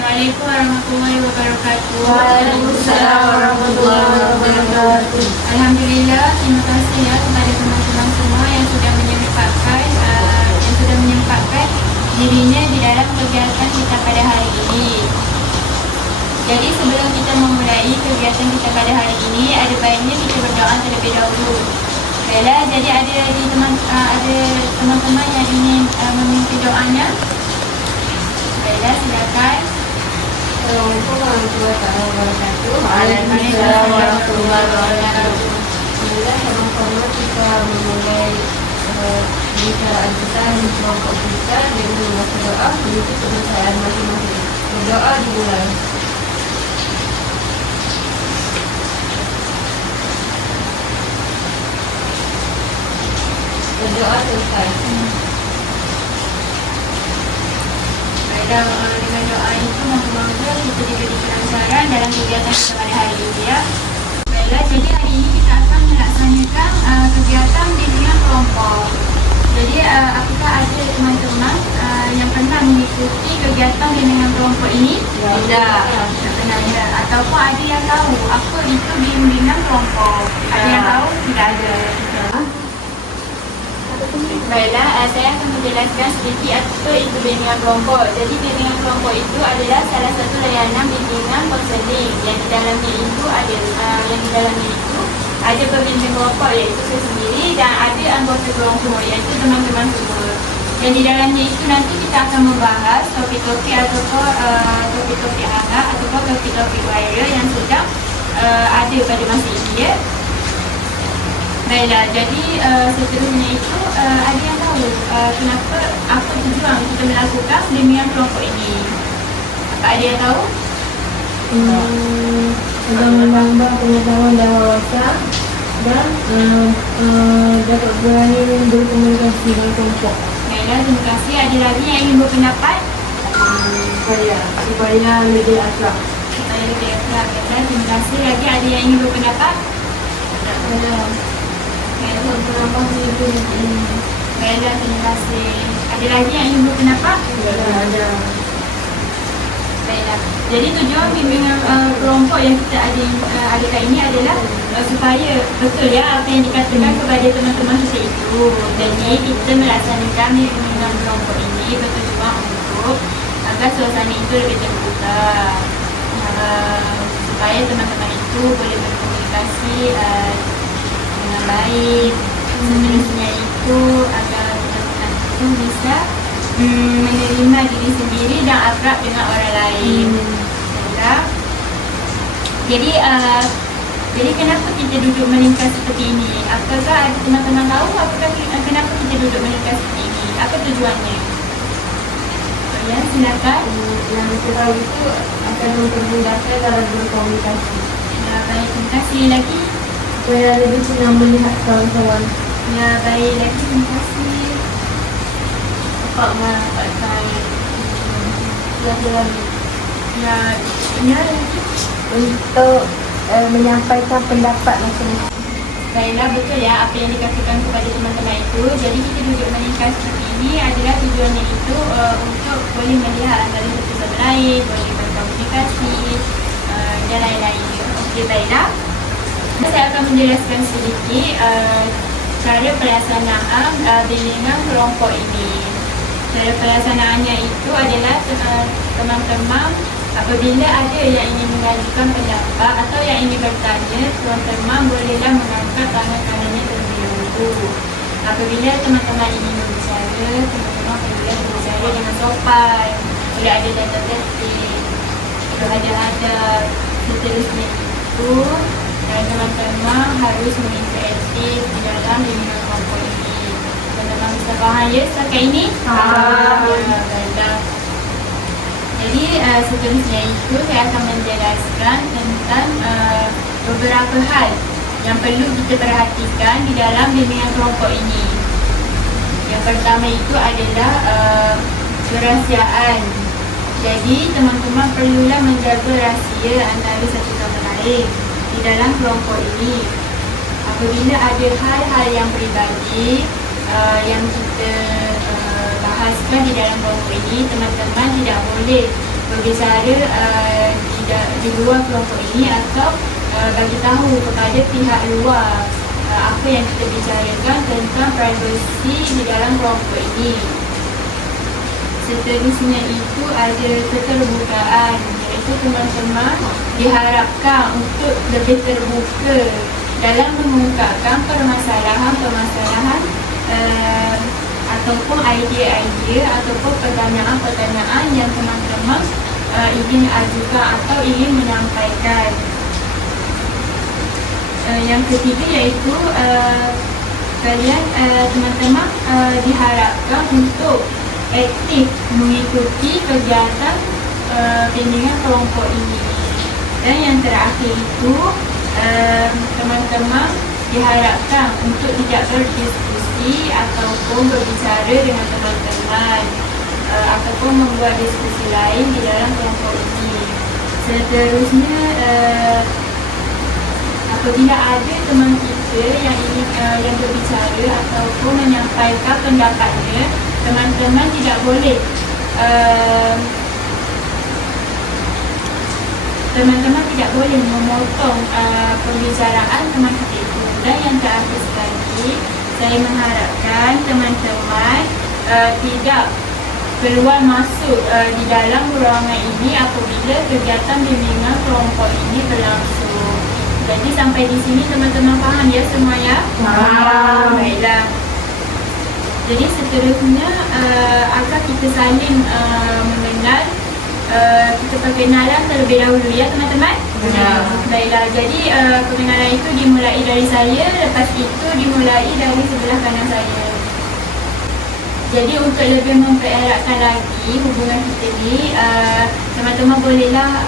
Assalamualaikum warahmatullahi wabarakatuh. Waalaikumsalam warahmatullahi wabarakatuh. Alhamdulillah, terima kasih ya kepada teman-teman semua yang sudah menyempatkan dirinya di dalam kegiatan kita pada hari ini. Jadi sebelum kita memulai kegiatan kita pada hari ini, ada baiknya kita berdoa terlebih dahulu. Baiklah, jadi ada teman-teman yang ingin memimpin doanya. Baiklah, silakan. Assalamualaikum warahmatullahi wabarakatuh. Waalaikumsalam warahmatullahi wabarakatuh. Alhamdulillah, sama-sama kita memulai pembicaraan kita di kelompok kita dengan membaca doa untuk kepercayaan masing-masing. Berdoa dimulai. Berdoa selesai. Baiklah, dengan doa itu moga-moga kita diberi kelancaran dalam kegiatan kita pada hari ini ya. Baiklah, jadi hari ini kita akan melaksanakan kegiatan bimbingan kelompok. Jadi apakah ada teman-teman yang pernah mengikuti kegiatan bimbingan kelompok ini? Tidak. Tak pernah ya. Ataupun ada yang tahu apa itu bimbingan kelompok? Ada yang tahu? Tidak ada. Baiklah, saya akan menjelaskan sedikit apa itu bimbingan kelompok. Jadi bimbingan kelompok itu adalah salah satu layanan bimbingan konseling yang di dalamnya itu ada pembimbing kelompok iaitu saya sendiri dan ada anggota kelompok iaitu teman-teman semua. Dan di dalamnya itu nanti kita akan membahas topik-topik ataupun topik-topik hangat ataupun topik-topik viral yang sedang ada pada masa ini ya. Baiklah, jadi seterusnya itu ada yang tahu apa tujuan kita melakukan bimbingan kelompok ini? Apa ada yang tahu? Sedang menambah pengetahuan dan wawasan dan dapat berani berkomunikasi dengan kelompok. Baiklah, terima kasih. Ada lagi yang ingin berpendapat? Supaya lebih akrab. Supaya lebih akrab. Baiklah, terima kasih. Lagi ada yang ingin berpendapat? Baiklah, Untuk menambah pengetahuan ini. baiklah, terima kasih. Ada lagi yang ingin berpendapat? Ada. Baiklah. Jadi tujuan bimbingan kelompok yang kita adakan ini adalah supaya betul ya apa yang dikatakan kepada teman-teman kita itu. Jadi kita melaksanakan bimbingan kelompok ini bertujuan untuk agar suasana itu lebih terbuka, supaya teman-teman itu boleh berkomunikasi dengan baik. Seterusnya itu agar teman-teman itu bisa menerima diri sendiri dan akrab dengan orang lain. Jadi kenapa kita duduk melingkar seperti ini? Apakah ada teman-teman tahu kenapa kita duduk melingkar seperti ini? Apa tujuannya? Ya, silakan. Yang kita tahu itu akan mempermudahkan dalam berkomunikasi. Ya, baik, terima kasih lagi. Supaya lebih senang melihat kawan-kawan. Ya, baik lagi, terima kasih. Dapat mendapatkan pelajaran Ya, lagi. untuk menyampaikan pendapat masing-masing. Baiklah, betul ya apa yang dikatakan kepada teman-teman itu. Jadi kita duduk melingkar seperti ini adalah tujuannya itu untuk boleh melihat antara satu sama lain, boleh berkomunikasi dan lain-lain. Okey, baiklah. Saya akan menjelaskan sedikit cara pelaksanaan bimbingan kelompok ini. Cara pelaksanaannya itu adalah teman-teman apabila ada yang ingin mengajukan pendapat atau yang ingin bertanya, teman-teman bolehlah mengangkat tangan kanannya terlebih dahulu. Apabila teman-teman ingin berbicara, teman-teman bolehlah berbicara dengan sopan, boleh ada tata tertib, berhadap-hadap. Seterusnya itu teman-teman harus menginteraksi di dalam bimbingan kelompok ini. Teman-teman bisa faham ya setakat ini? Faham. Baiklah. Jadi seterusnya itu saya akan menjelaskan tentang beberapa hal yang perlu kita perhatikan di dalam bimbingan kelompok ini. Yang pertama itu adalah kerahsiaan. Jadi teman-teman perlulah menjaga rahsia antara satu sama lain di dalam kelompok ini. Apabila ada hal-hal yang peribadi yang kita bahaskan di dalam kelompok ini, teman-teman tidak boleh berbicara di luar kelompok ini atau bagi tahu kepada pihak luar apa yang kita bicarakan tentang privasi di dalam kelompok ini. Seterusnya itu ada keterbukaan, iaitu teman-teman diharapkan untuk lebih terbuka dalam mengungkapkan permasalahan-permasalahan ataupun idea-idea ataupun pertanyaan-pertanyaan yang teman-teman ingin ajukan atau ingin menyampaikan. Yang ketiga iaitu kalian teman-teman diharapkan untuk aktif mengikuti kegiatan bimbingan kelompok ini. Dan yang terakhir itu teman-teman diharapkan untuk tidak berdiskusi ataupun berbicara dengan teman-teman ataupun membuat diskusi lain di dalam kelompok ini. Seterusnya apabila ada teman kita yang ingin yang berbicara ataupun menyampaikan pendapatnya, teman-teman tidak boleh memotong pembicaraan teman kita itu. Dan yang terakhir sekali, saya mengharapkan teman-teman tidak keluar masuk di dalam ruangan ini apabila kegiatan bimbingan kelompok ini berlangsung. Jadi sampai di sini teman-teman faham ya semua ya? Faham. Baiklah. Jadi seterusnya agar kita saling mengenal, kita perkenalan terlebih dahulu ya teman-teman? Ya. Baiklah, jadi perkenalan itu dimulai dari saya, lepas itu dimulai dari sebelah kanan saya. Jadi untuk lebih mempereratkan lagi hubungan kita ni, teman-teman bolehlah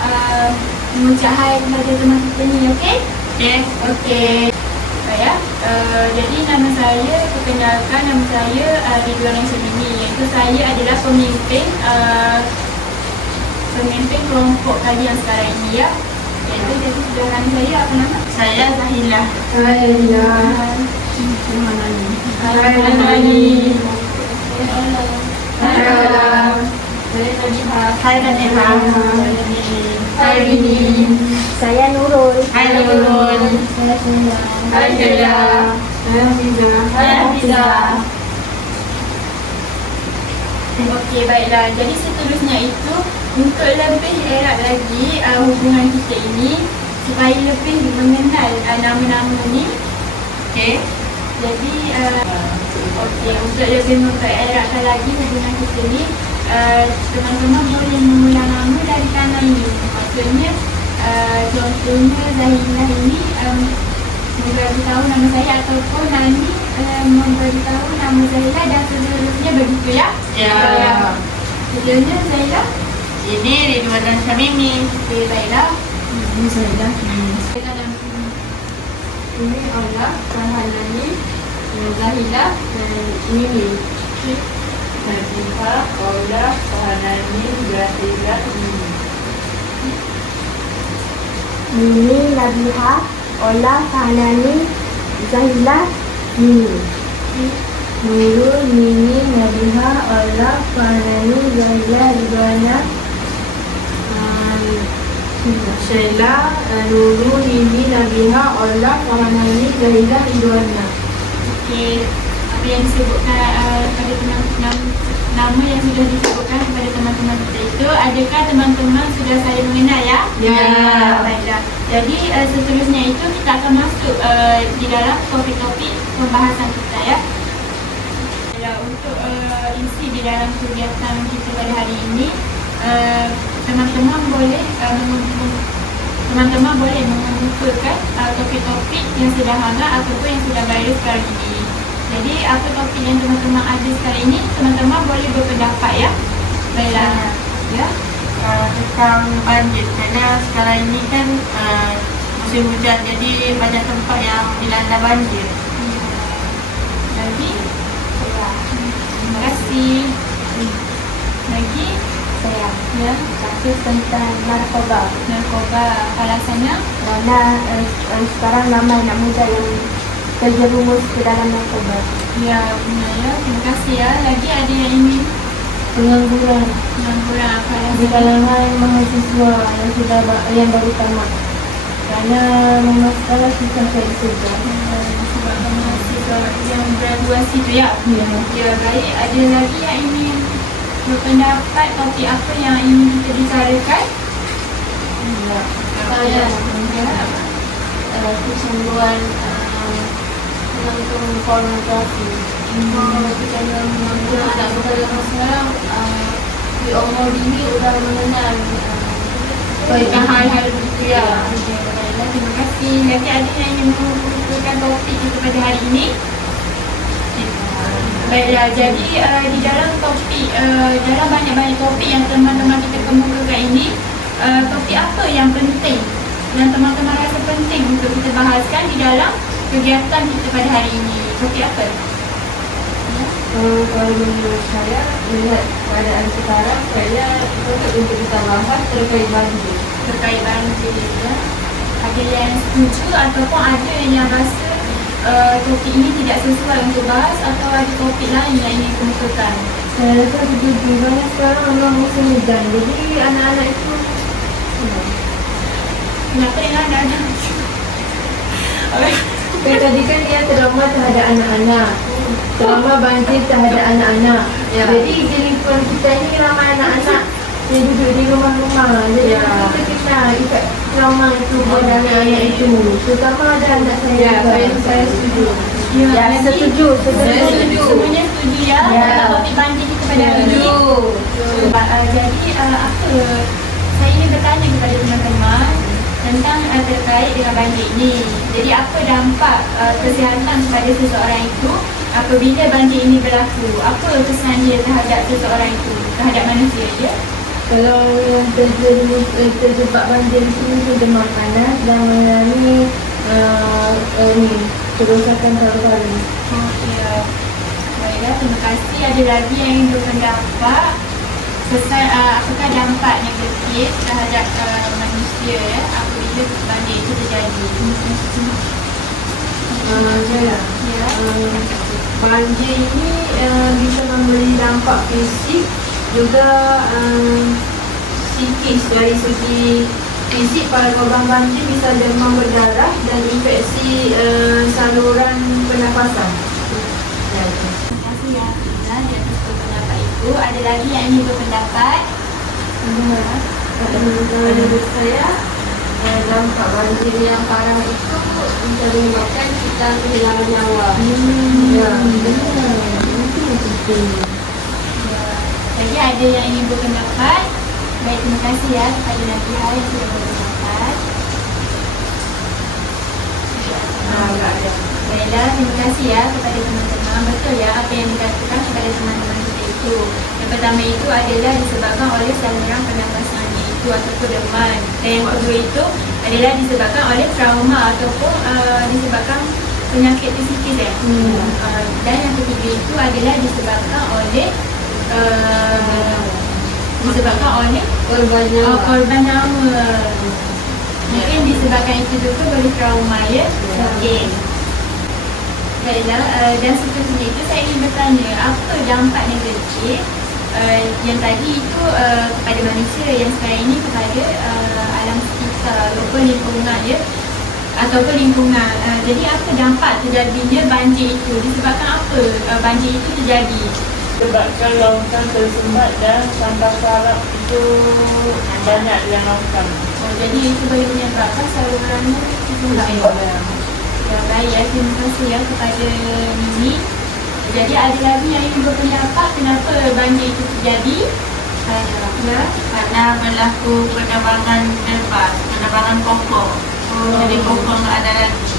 mengucap hai kepada teman kita ni, okey? Okey. Ya. Jadi nama saya, perkenalkan nama saya Ridwan Syamimi, iaitu saya adalah pemimpin kelompok kajian sekarang ini ya. Iaitu jadi sebelah kanan saya apa nama? Saya Zahilah. Hai Nadiha. Hai Rini. Saya Nurul. Hai Nurul. Hai Jaya. Saya Fiza. Hai Fiza. Okey, baiklah. Jadi seterusnya itu untuk lebih erat lagi hubungan kita ini, supaya lebih mengenal nama-nama ni. Okey. Jadi okey, untuk lebih mempereratkan lagi hubungan kita ni, teman-teman boleh mengulang nama dari kanan ni. Maksudnya contohnya Zahilah ini memberitahu nama saya ataupun Nani memberitahu nama Zahilah dan seterusnya begitu ya. Ya. Seterusnya Zahilah. Ini Ridwan Syamimi. Okey, baiklah. Ini saya. Kita dalam ini Allah, Nani, Zahilah dan Mimi. Nadiha, Ola, Fahanani, Zahilah, Mimi. Mimi, Nadiha, Ola, Fahanani, Zahilah, Mimi. Nurul, Mimi, Nadiha, Ola, Fahanani, Zahilah, Ridwana, Sheila, Nurul, Mimi, Nabiha, Ola, Fahanani, Zahilah, Ridwana. Okey, apa yang disebutkan pada nama yang sudah disebutkan kepada teman-teman kita itu, adakah teman-teman sudah saling mengenal ya? Ya. Baiklah. Jadi seterusnya itu kita akan masuk di dalam topik-topik pembahasan kita ya. Untuk isi di dalam kegiatan kita pada hari ini, teman-teman boleh mengemukakan topik-topik yang sederhana ataupun yang sudah baru sekarang ini. Jadi apa topik yang teman-teman ada sekarang ini, teman-teman boleh berpendapat ya. Baiklah. Ya. Tentang banjir, kerana sekarang ini kan musim hujan, jadi banyak tempat yang dilanda banjir. Lagi. Terima kasih. Lagi. saya. Ya. Kasus tentang narkoba. Narkoba. Alasannya? Kerana sekarang ramai anak muda yang terjerumus ke dalam narkoba. Ya, benar ya. Terima kasih ya. Lagi ada yang ingin? pengangguran Pengangguran di kalangan mahasiswa yang sudah yang baru tamat kerana memasalah susah cari kerja. Sebabkan mahasiswa yang graduasi tu ya. Ya. Ya, baik. Ada lagi yang ingin berpendapat topik apa yang ingin kita bicarakan? Ya. Saya Kecanduan menonton pornografi. Kecanduan anak muda zaman sekarang di umur dini sudah mengenal Baikkan hal-hal begitu ya. Baiklah, terima kasih. Nanti ada yang ingin mengumpulkan topik kita pada hari ini? Baiklah, jadi di dalam topik, dalam banyak-banyak topik yang teman-teman kita kemukakan ini, topik apa yang penting dan teman-teman rasa penting untuk kita bahaskan di dalam kegiatan kita pada hari ini? Topik apa? Kalau menurut saya, melihat keadaan sekarang, saya patut untuk kita bahas terkait banjir. Terkait banjir ya. Ada yang setuju ataupun ada yang rasa topik ini tidak sesuai untuk bahas atau ada topik lain yang ingin kemukakan? Saya rasa setuju kerana sekarang memang musim hujan. Jadi anak-anak itu Kenapa dengan anak-anak? tadi kan dia trauma terhadap anak-anak, trauma banjir terhadap anak-anak. Ya. Jadi di lingkungan kita ini ramai anak-anak yang duduk di rumah-rumah. Jadi Ya. kita kenal efek trauma itu pada anak-anak itu. Terutama ada anak saya Ya, juga. saya setuju. Ya, Ya, jadi setuju. Saya setuju. semuanya setuju ya, Ya. tentang topik banjir kita pada hari ini. Jadi apa saya ingin bertanya kepada teman-teman tentang terkait dengan banjir ini. Jadi apa dampak kesihatan kepada seseorang itu apabila banjir ini berlaku? Apa kesan dia terhadap seseorang itu, terhadap manusia ya? Kalau yang terjebak banjir di sini itu demam panas dan mengalami kerosakan paru-paru. Oh ya. Baiklah, terima kasih. Ada lagi yang ingin berpendapat kesan apakah dampak negatif terhadap manusia ya apabila banjir itu terjadi? Saya Ya. banjir ini bisa memberi dampak fisik juga psikis. Dari segi fisik, para korban banjir bisa demam berdarah dan infeksi saluran pernafasan. Ya, itu. Terima kasih ya Fina di atas pendapat itu. Ada lagi yang ingin berpendapat? Menurut saya, dampak banjir yang parah itu bisa menyebabkan kita kehilangan nyawa. Ya, benar. Itu penting. Ya. Lagi ada yang ingin berpendapat? Baik, terima kasih ya kepada Nabiha yang sudah berpendapat. Enggak ada. Baiklah, terima kasih ya kepada teman-teman. Betul ya apa yang dikatakan kepada teman-teman kita itu. Yang pertama itu adalah disebabkan oleh saluran pernafasan itu ataupun demam. Dan yang kedua itu adalah disebabkan oleh trauma ataupun disebabkan penyakit psikis ya. Dan yang ketiga itu adalah disebabkan oleh Korban nyawa. korban nyawa. Mungkin disebabkan itu juga oleh trauma ya. Okey. Baiklah, dan seterusnya itu saya ingin bertanya apa dampak negatif yang tadi itu kepada manusia, yang sekarang ini kepada alam sekitar ataupun lingkungan ya, ataupun lingkungan. Jadi apa dampak terjadinya banjir itu? Disebabkan apa banjir itu terjadi? Sebabkan lautan tersumbat dan sampah sarap itu banyak di lautan. Jadi itu boleh menyebabkan salurannya tertumbuh. Ya, baik ya, terima kasih ya kepada Mimi. Jadi ada lagi yang ingin berpendapat kenapa banjir itu terjadi? Ya. Karena berlaku penebangan bebas, penebangan pokok. Jadi pokok tak ada lagi.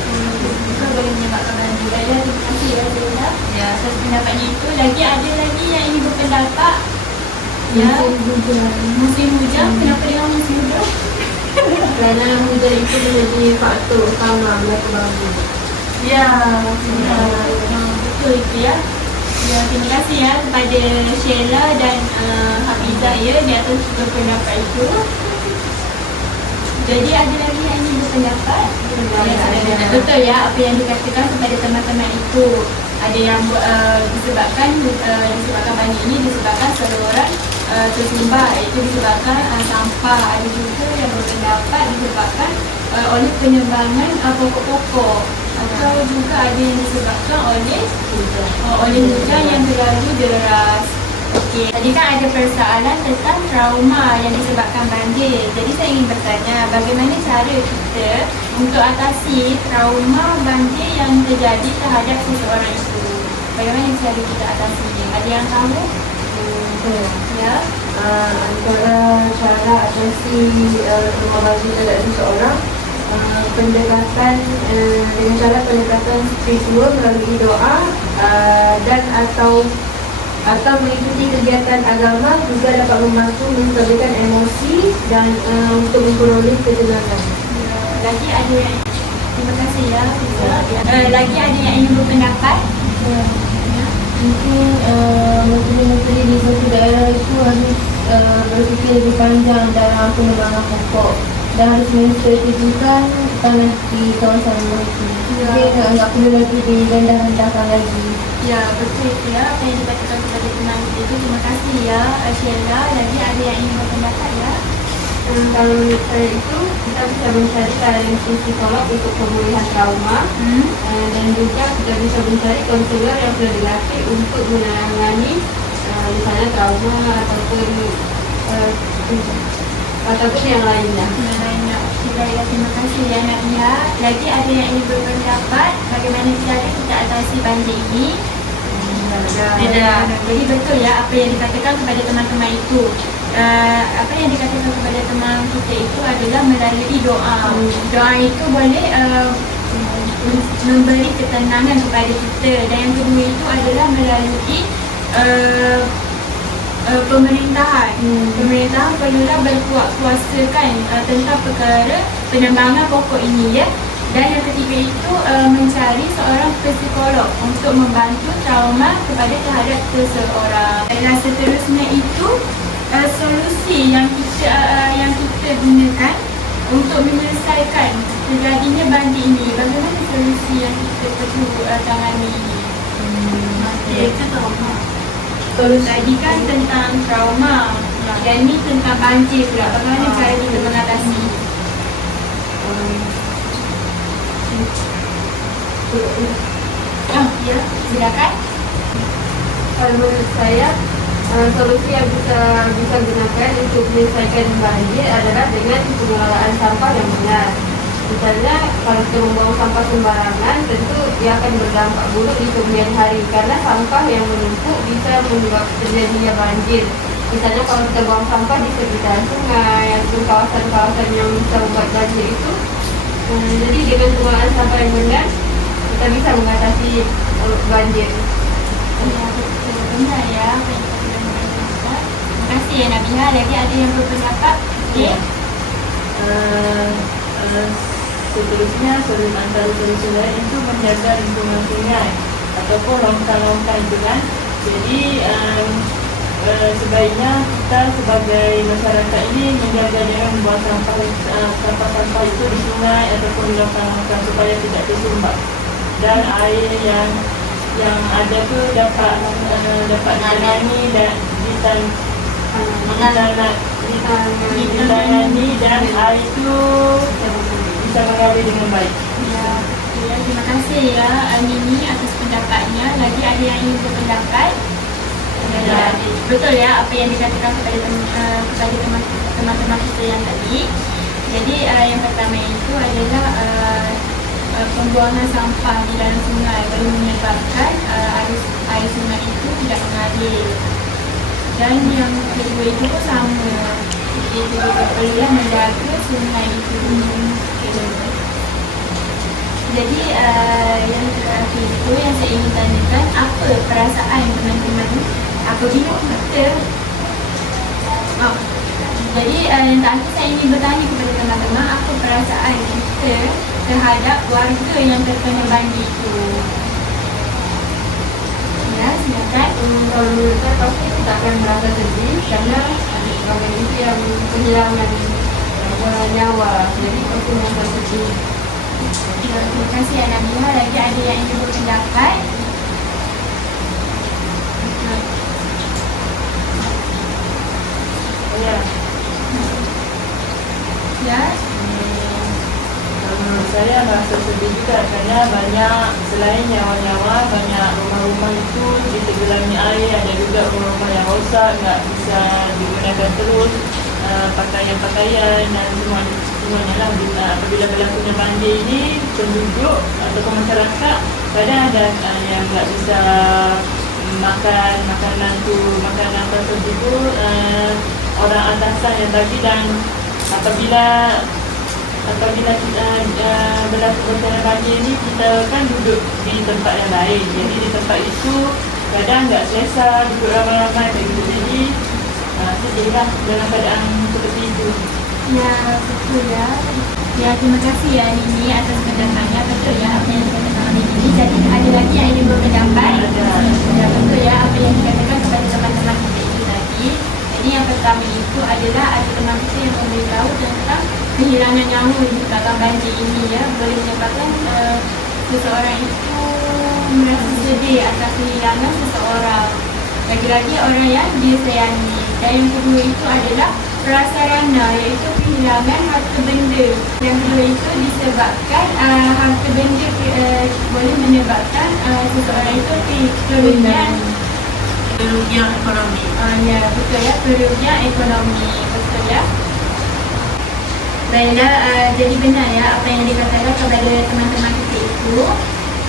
Itu boleh menyebabkan banjir. Baiklah, terima kasih ya Zola. Ya, Atas pendapatnya itu. Ada lagi yang ingin berpendapat? Ya. Musim hujan. Kenapa dengan musim hujan? Kerana hujan itu menjadi faktor utama berlaku banjir. ya, Betul itu ya. Ya, terima kasih ya kepada Sheila dan Hafizah ya di atas berpendapat itu. Jadi ada lagi yang ingin berpendapat? Ada. Betul ya apa yang dikatakan kepada teman-teman itu. Ada yang disebabkan banjir ini disebabkan seseorang tersumbat, iaitu disebabkan sampah. Ada juga yang berpendapat disebabkan oleh penebangan pokok-pokok, atau juga ada yang disebabkan oleh hujan yang terlalu deras. Okey, tadi kan ada persoalan tentang trauma yang disebabkan banjir. Jadi saya ingin bertanya, bagaimana cara kita untuk atasi trauma banjir yang terjadi terhadap seseorang itu? Bagaimana cara kita atasinya? Ada yang tahu? Ya. Antara cara atasi trauma banjir terhadap seseorang, pendekatan dengan cara pendekatan spiritual melalui doa dan atau mengikuti kegiatan agama juga dapat membantu menstabilkan emosi dan untuk memperoleh ketenangan. Lagi ada yang terima kasih ya. Lagi ada yang ingin berpendapat? Mungkin menteri-menteri di suatu daerah itu harus berfikir lebih panjang dalam penebangan pokok dan harus menstrategikan tanah di kawasan mereka. Mungkin enggak perlu lagi direndah-rendahkan lagi. Ya, betul ya. Apa yang dikatakan kepada teman itu. Terima kasih ya, Sheila. Lagi ada yang ingin berpendapat ya? Kalau menurut saya itu kita bisa mencari aliansi psikolog untuk pemulihan trauma dan juga kita bisa mencari konselor yang sudah dilatih untuk menangani misalnya trauma ataupun yang lainnya. Terima kasih ya Nadia. Lagi ada yang ingin berpendapat bagaimana cara kita atasi banjir ini? Tidak. Jadi betul ya apa yang dikatakan kepada teman-teman itu. Apa yang dikatakan kepada teman kita itu adalah melalui doa. Doa itu boleh memberi ketenangan kepada kita, dan yang kedua itu adalah melalui pemerintahan. Pemerintahan perlulah berkuat kuasakan tentang perkara penebangan pokok ini ya. Dan yang ketiga itu mencari seorang psikolog untuk membantu trauma terhadap seseorang. Dan seterusnya itu solusi yang kita gunakan untuk menyelesaikan terjadinya banjir ini. Bagaimana solusi yang kita perlu tangani ini? Itu trauma. Tadi kan tentang trauma, dan ini tentang banjir pula. Bagaimana cara kita mengatasi? Ya, silakan. Kalau menurut saya solusi yang bisa gunakan untuk menyelesaikan banjir adalah dengan pengelolaan sampah yang benar. Misalnya kalau kita membuang sampah sembarangan, tentu dia akan berdampak buruk di kemudian hari karena sampah yang menumpuk bisa menyebabkan terjadinya banjir. Misalnya kalau kita buang sampah di sekitar sungai atau kawasan-kawasan yang bisa membuat banjir itu, jadi dengan pengelolaan sampah yang benar kita bisa mengatasi banjir. Ya, betul. Benar ya apa yang kita berpendapat. Terima kasih ya Nabiha. Lagi ada yang berpendapat? Okey. Seterusnya, antara solusi lain itu menjaga lingkungan sungai ataupun longkang-longkang itu kan. Jadi sebaiknya kita sebagai masyarakat ini menjaga dengan membuang sampah itu di sungai ataupun di longkang-longkang supaya tidak tersumbat, dan air yang ada tu dapat ditangani dan ditangani dan air itu bisa mengalir dengan baik. Ya, terima kasih ya Nini atas pendapatnya. Lagi ada yang ingin berpendapat? Ya, betul ya apa yang dikatakan kepada teman-teman kita yang tadi. Jadi yang pertama itu adalah pembuangan sampah di dalam sungai boleh menyebabkan air sungai itu tidak mengalir. Dan yang kedua itu pun sama, iaitu perlulah menjaga sungai itu. Jadi yang terakhir itu yang saya ingin tanyakan, apa perasaan teman-teman apabila kita jadi yang terakhir saya ingin bertanya kepada teman-teman, apa perasaan kita terhadap warga yang terkena banjir itu? Ya, silakan. Kalau menurut saya pasti kita akan merasa sedih karena ada orang itu yang kehilangan nyawa, jadi pasti merasa sedih. Terima kasih Nabiha. Lagi ada yang ingin berpendapat? lain nyawa-nyawa, banyak rumah-rumah itu ditenggelami air, ada juga rumah-rumah yang rosak, nggak bisa digunakan terus, pakaian-pakaian dan semuanya lah. Apabila berlakunya banjir ini, penduduk atau masyarakat kadang ada yang nggak bisa makan makanan tersebut, orang atasan yang bagi. Dan apabila kita berlaku bencana banjir ini, kita kan duduk di tempat yang lain, jadi di tempat itu kadang nggak selesa, duduk ramai-ramai begitu. Jadi sedihlah dalam keadaan seperti itu. Ya, betul ya. Ya, terima kasih ya Nini atas pendapatannya. Betul ya apa yang dikatakan oleh Nini. Jadi ada lagi yang ingin berpendapat? Ya, betul ya apa yang dikatakan kepada teman-teman kita itu tadi. Jadi yang pertama itu adalah ada teman kita yang memberitahu tentang kehilangan nyawa disebabkan banjir ini ya. Boleh menyebabkan seseorang itu merasa sedih atas kehilangan seseorang. Lagi-lagi orang yang dia sayangi. Dan yang kedua itu adalah prasarana, iaitu kehilangan harta benda. Yang kedua itu disebabkan harta benda boleh menyebabkan seseorang itu kerugian Ekonomi. Ya, betul ya, kerugian ekonomi. Betul ya. Baiklah, jadi benar ya apa yang dikatakan kepada teman-teman kita itu.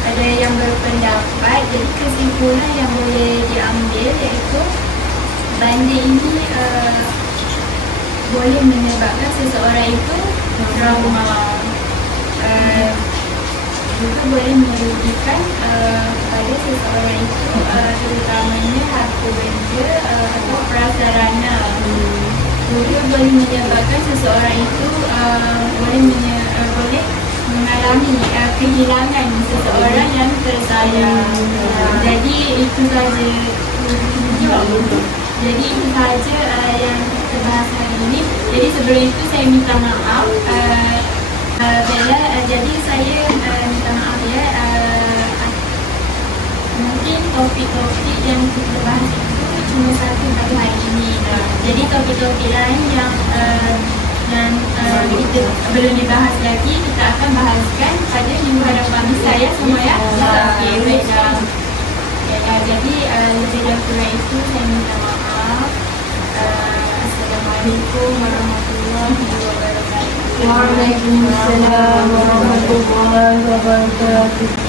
Ada yang berpendapat, jadi kesimpulan yang boleh diambil iaitu banjir ini boleh menyebabkan seseorang itu trauma, juga boleh merugikan kepada seseorang itu, terutamanya harta benda atau prasarana. Juga boleh menyebabkan seseorang itu boleh mengalami kehilangan seseorang yang tersayang. Jadi itu saja. Jadi itu saja yang kita bahas hari ini. Jadi sebelum itu saya minta maaf Bella, jadi saya minta maaf ya, mungkin topik-topik yang kita bahas itu cuma satu pada hari ini. Jadi topik-topik lain yang kita belum dibahas lagi, kita akan bahaskan pada minggu hadapan. Saya semua ya. Okey, baiklah. Jadi lebih dahulu itu saya minta maaf. Assalamualaikum warahmatullahi wabarakatuh. Waalaikumsalam warahmatullahi wabarakatuh.